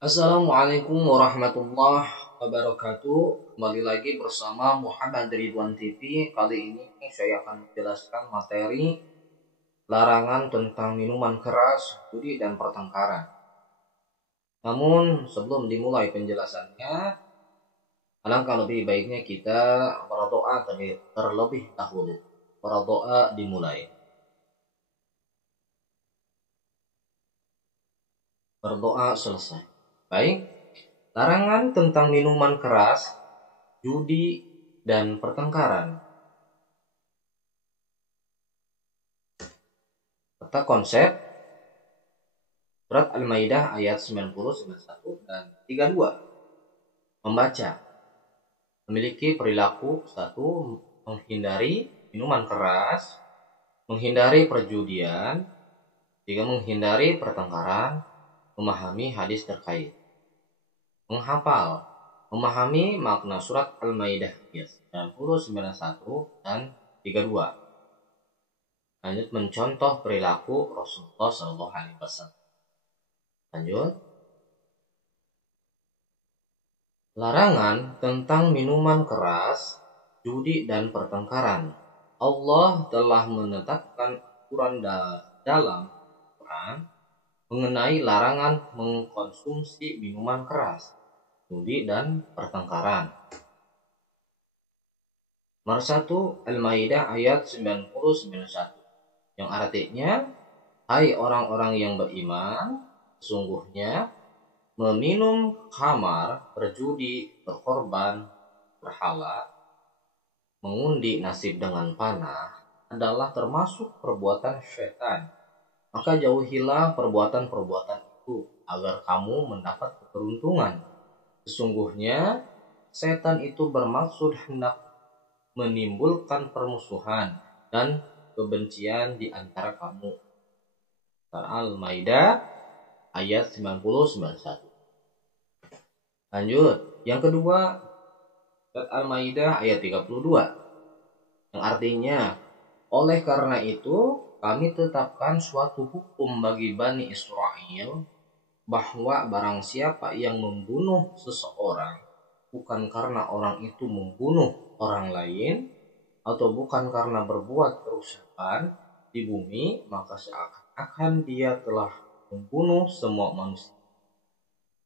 Assalamualaikum warahmatullahi wabarakatuh. Kembali lagi bersama Muhammad Ridwan TV. Kali ini saya akan menjelaskan materi larangan tentang minuman keras, judi dan pertengkaran. Namun sebelum dimulai penjelasannya, alangkah lebih baiknya kita berdoa terlebih dahulu. Berdoa dimulai. Berdoa selesai. Baik. Larangan tentang minuman keras, judi, dan pertengkaran. Peta konsep Surat Al-Maidah ayat 90, 91, dan 32. Membaca. Memiliki perilaku 1. Menghindari minuman keras, menghindari perjudian, 3. Menghindari pertengkaran, memahami hadis terkait. Menghafal. Memahami makna surat Al-Maidah ayat 90, 91, dan 32. Lanjut mencontoh perilaku Rasulullah SAW. Lanjut. Larangan tentang minuman keras, judi, dan pertengkaran. Allah telah menetapkan aturan dalam Quran mengenai larangan mengkonsumsi minuman keras, judi, dan pertengkaran. Nomor 1 Al-Maidah ayat 90-91, yang artinya, hai orang-orang yang beriman, sesungguhnya meminum khamar, berjudi, berkorban, berhala, mengundi nasib dengan panah adalah termasuk perbuatan syaitan. Maka jauhilah perbuatan-perbuatan itu agar kamu mendapat keberuntungan. Sesungguhnya setan itu bermaksud hendak menimbulkan permusuhan dan kebencian di antara kamu. Al-Maidah ayat 90-91. Lanjut. Yang kedua, surat Al-Maidah ayat 32. Yang artinya, oleh karena itu kami tetapkan suatu hukum bagi Bani Israel bahwa barang siapa yang membunuh seseorang bukan karena orang itu membunuh orang lain atau bukan karena berbuat kerusakan di bumi, maka seakan-akan dia telah membunuh semua manusia.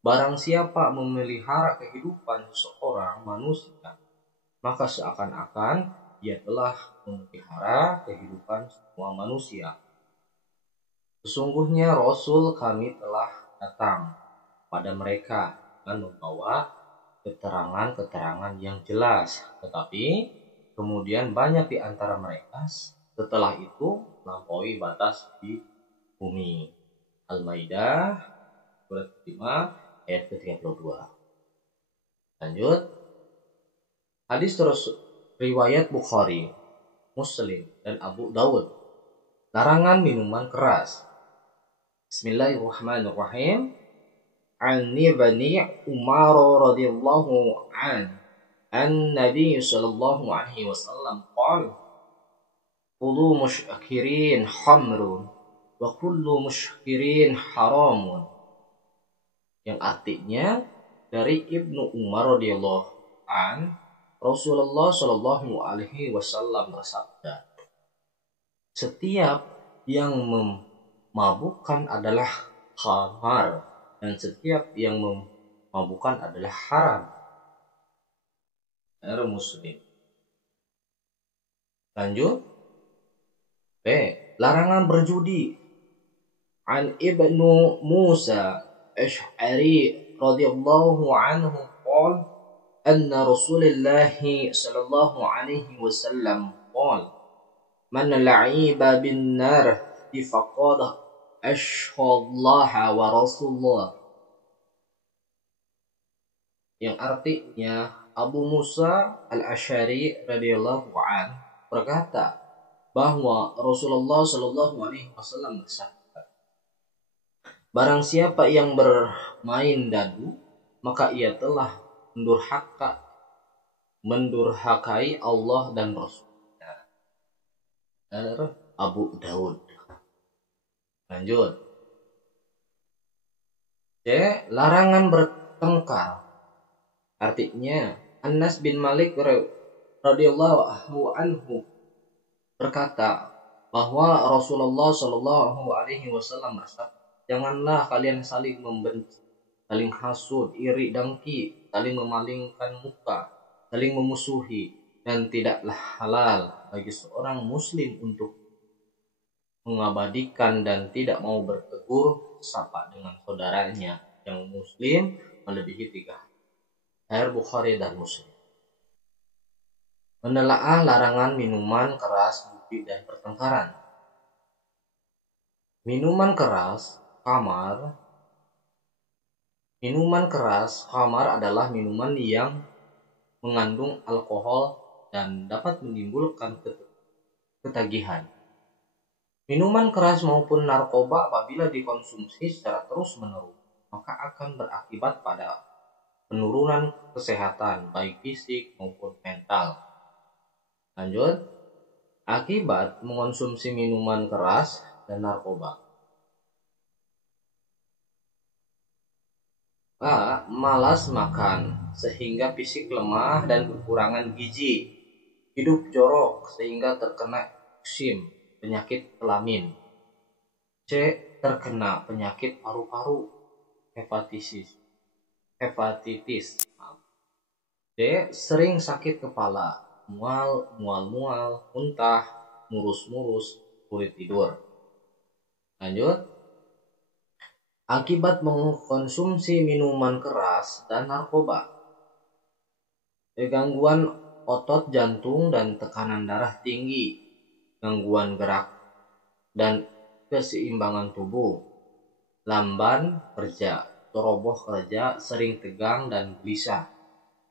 Barang siapa memelihara kehidupan seorang manusia, maka seakan-akan dia telah memelihara kehidupan semua manusia. Sesungguhnya Rasul kami telah datang pada mereka dan membawa keterangan-keterangan yang jelas. Tetapi kemudian banyak di antara mereka setelah itu melampaui batas di bumi. Al-Maidah surat 5 ayat ke-32. Lanjut. Hadis terus riwayat Bukhari, Muslim, dan Abu Dawud. Larangan minuman keras. Bismillahirrahmanirrahim. An Bani Umar radhiyallahu an Nabi sallallahu alaihi wasallam qala kullu mushkirin khamrun wa kullu mushkirin haramun. Yang artinya dari Ibnu Umar radhiyallahu an, Rasulullah sallallahu alaihi wasallam bersabda, setiap yang memabukkan adalah khamar dan setiap yang memabukkan adalah haram. Muslim. Lanjut. B. Larangan berjudi. An Ibnu Musa Ash'ari radhiyallahu anhu qala anna Rasulullah sallallahu alaihi wasallam qala man la'iba bin nar faqad ashhallaha wa rasulullah. Yang artinya Abu Musa Al-Asy'ari radhiyallahu an berkata bahwa Rasulullah sallallahu alaihi wasallam bersabda, barang siapa yang bermain dadu maka ia telah mendurhakai Allah dan Rasulnya. Abu Dawud. Lanjut. C. Larangan bertengkar. Artinya Anas bin Malik radhiyallahu anhu berkata bahwa Rasulullah Shallallahu Alaihi Wasallam bersabda, janganlah kalian saling membenci, saling hasut, iri dengki, saling memalingkan muka, saling memusuhi, dan tidaklah halal bagi seorang muslim untuk mengabadikan dan tidak mau bertegur sapa dengan saudaranya yang muslim melebihi 3 hari. Sahih Bukhari dan Muslim. Menelaah larangan minuman keras, judi, dan pertengkaran. Minuman keras, khamar adalah minuman yang mengandung alkohol dan dapat menimbulkan ketagihan. Minuman keras maupun narkoba apabila dikonsumsi secara terus-menerus, maka akan berakibat pada penurunan kesehatan baik fisik maupun mental. Lanjut, akibat mengonsumsi minuman keras dan narkoba. A. Malas makan sehingga fisik lemah dan kekurangan gizi. Hidup jorok sehingga terkena eksim, penyakit kelamin. C. Terkena penyakit paru-paru, hepatitis. D. Sering sakit kepala, mual, muntah, murus, sulit tidur. Lanjut. Akibat mengkonsumsi minuman keras dan narkoba, gangguan otot jantung dan tekanan darah tinggi, gangguan gerak dan keseimbangan tubuh, lamban kerja, ceroboh kerja, sering tegang dan gelisah,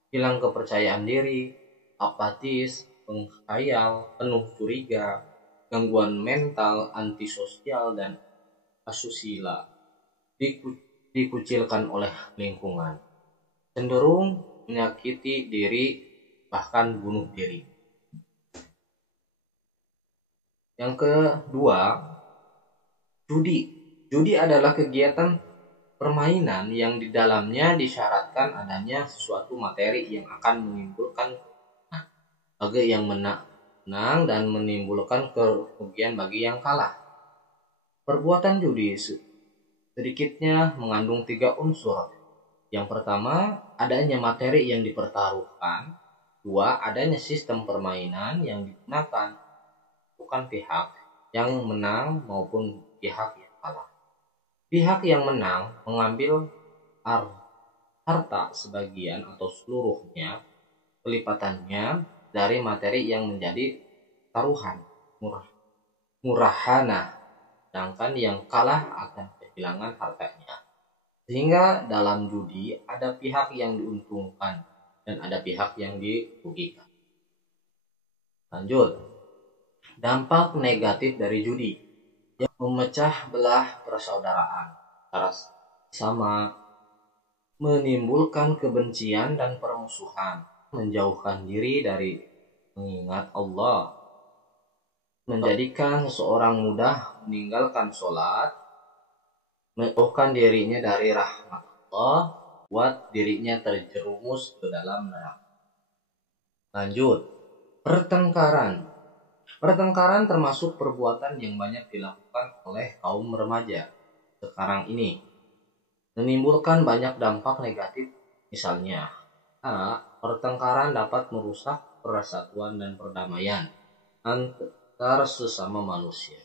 hilang kepercayaan diri, apatis, penghayal, penuh curiga, gangguan mental, antisosial, dan asusila, dikucilkan oleh lingkungan, cenderung menyakiti diri, bahkan bunuh diri. Yang kedua, judi. Judi adalah kegiatan permainan yang di dalamnya disyaratkan adanya sesuatu materi yang akan menimbulkan bagi yang menang dan menimbulkan kerugian bagi yang kalah. Perbuatan judi sedikitnya mengandung 3 unsur. Yang pertama, adanya materi yang dipertaruhkan. 2, adanya sistem permainan yang digunakan, bukan pihak yang menang maupun pihak yang kalah. Pihak yang menang mengambil harta sebagian atau seluruhnya, pelipatannya dari materi yang menjadi taruhan, murahana, sedangkan yang kalah akan kehilangan hartanya. Sehingga dalam judi ada pihak yang diuntungkan dan ada pihak yang dirugikan. Lanjut, dampak negatif dari judi yang memecah belah persaudaraan sama, menimbulkan kebencian dan permusuhan, menjauhkan diri dari mengingat Allah, menjadikan seseorang mudah meninggalkan sholat, menjauhkan dirinya dari rahmat Allah, buat dirinya terjerumus ke dalam neraka. Lanjut, pertengkaran. Pertengkaran termasuk perbuatan yang banyak dilakukan oleh kaum remaja sekarang ini, menimbulkan banyak dampak negatif. Misalnya, A. Pertengkaran dapat merusak persatuan dan perdamaian antar sesama manusia.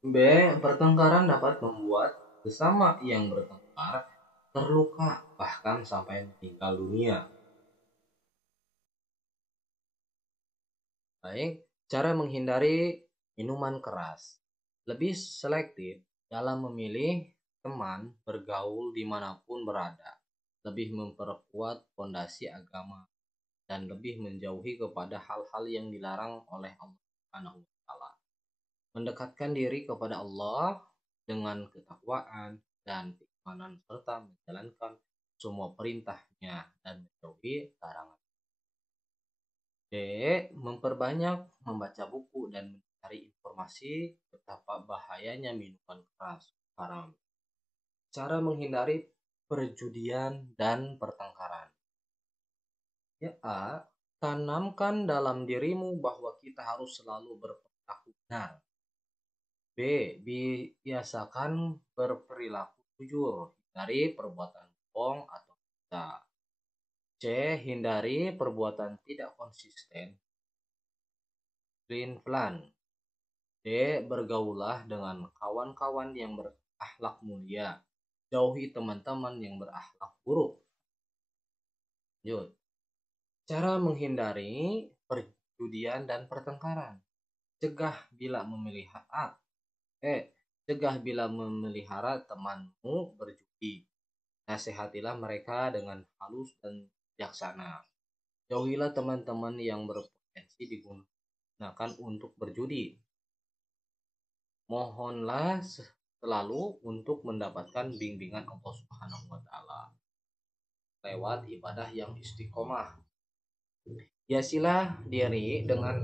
B. Pertengkaran dapat membuat sesama yang bertengkar terluka, bahkan sampai meninggal dunia. Baik, cara menghindari minuman keras. Lebih selektif dalam memilih teman bergaul dimanapun berada. Lebih memperkuat fondasi agama dan lebih menjauhi kepada hal-hal yang dilarang oleh Allah Subhanahu wa taala. Mendekatkan diri kepada Allah dengan ketakwaan dan keimanan serta menjalankan semua perintahnya dan menjauhi larangan. D. Memperbanyak membaca buku dan mencari informasi betapa bahayanya minuman keras haram. Cara menghindari perjudian dan pertengkaran. Ya A. Tanamkan dalam dirimu bahwa kita harus selalu berperilaku benar. B. Biasakan berperilaku jujur dari perbuatan bohong atau dusta. C. Hindari perbuatan tidak konsisten. Green plan. D. Bergaulah dengan kawan-kawan yang berakhlak mulia. Jauhi teman-teman yang berakhlak buruk. Lanjut. Cara menghindari perjudian dan pertengkaran. Cegah bila memelihara. Cegah bila memelihara temanmu berjudi. Nasihatilah mereka dengan halus dan bijaksana. Jauhilah teman-teman yang berpotensi digunakan untuk berjudi. Mohonlah selalu untuk mendapatkan bimbingan Allah Subhanahu wa taala lewat ibadah yang istiqomah. Hiasilah diri dengan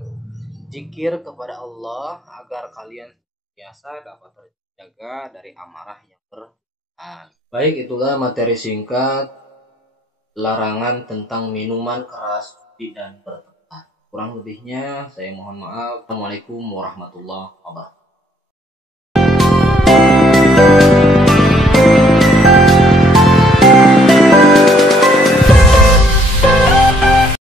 zikir kepada Allah agar kalian biasa dapat terjaga dari amarah yang berlebihan. Baik, itulah materi singkat larangan tentang minuman keras, judi dan pertengkaran. Kurang lebihnya saya mohon maaf. Assalamualaikum warahmatullahi wabarakatuh.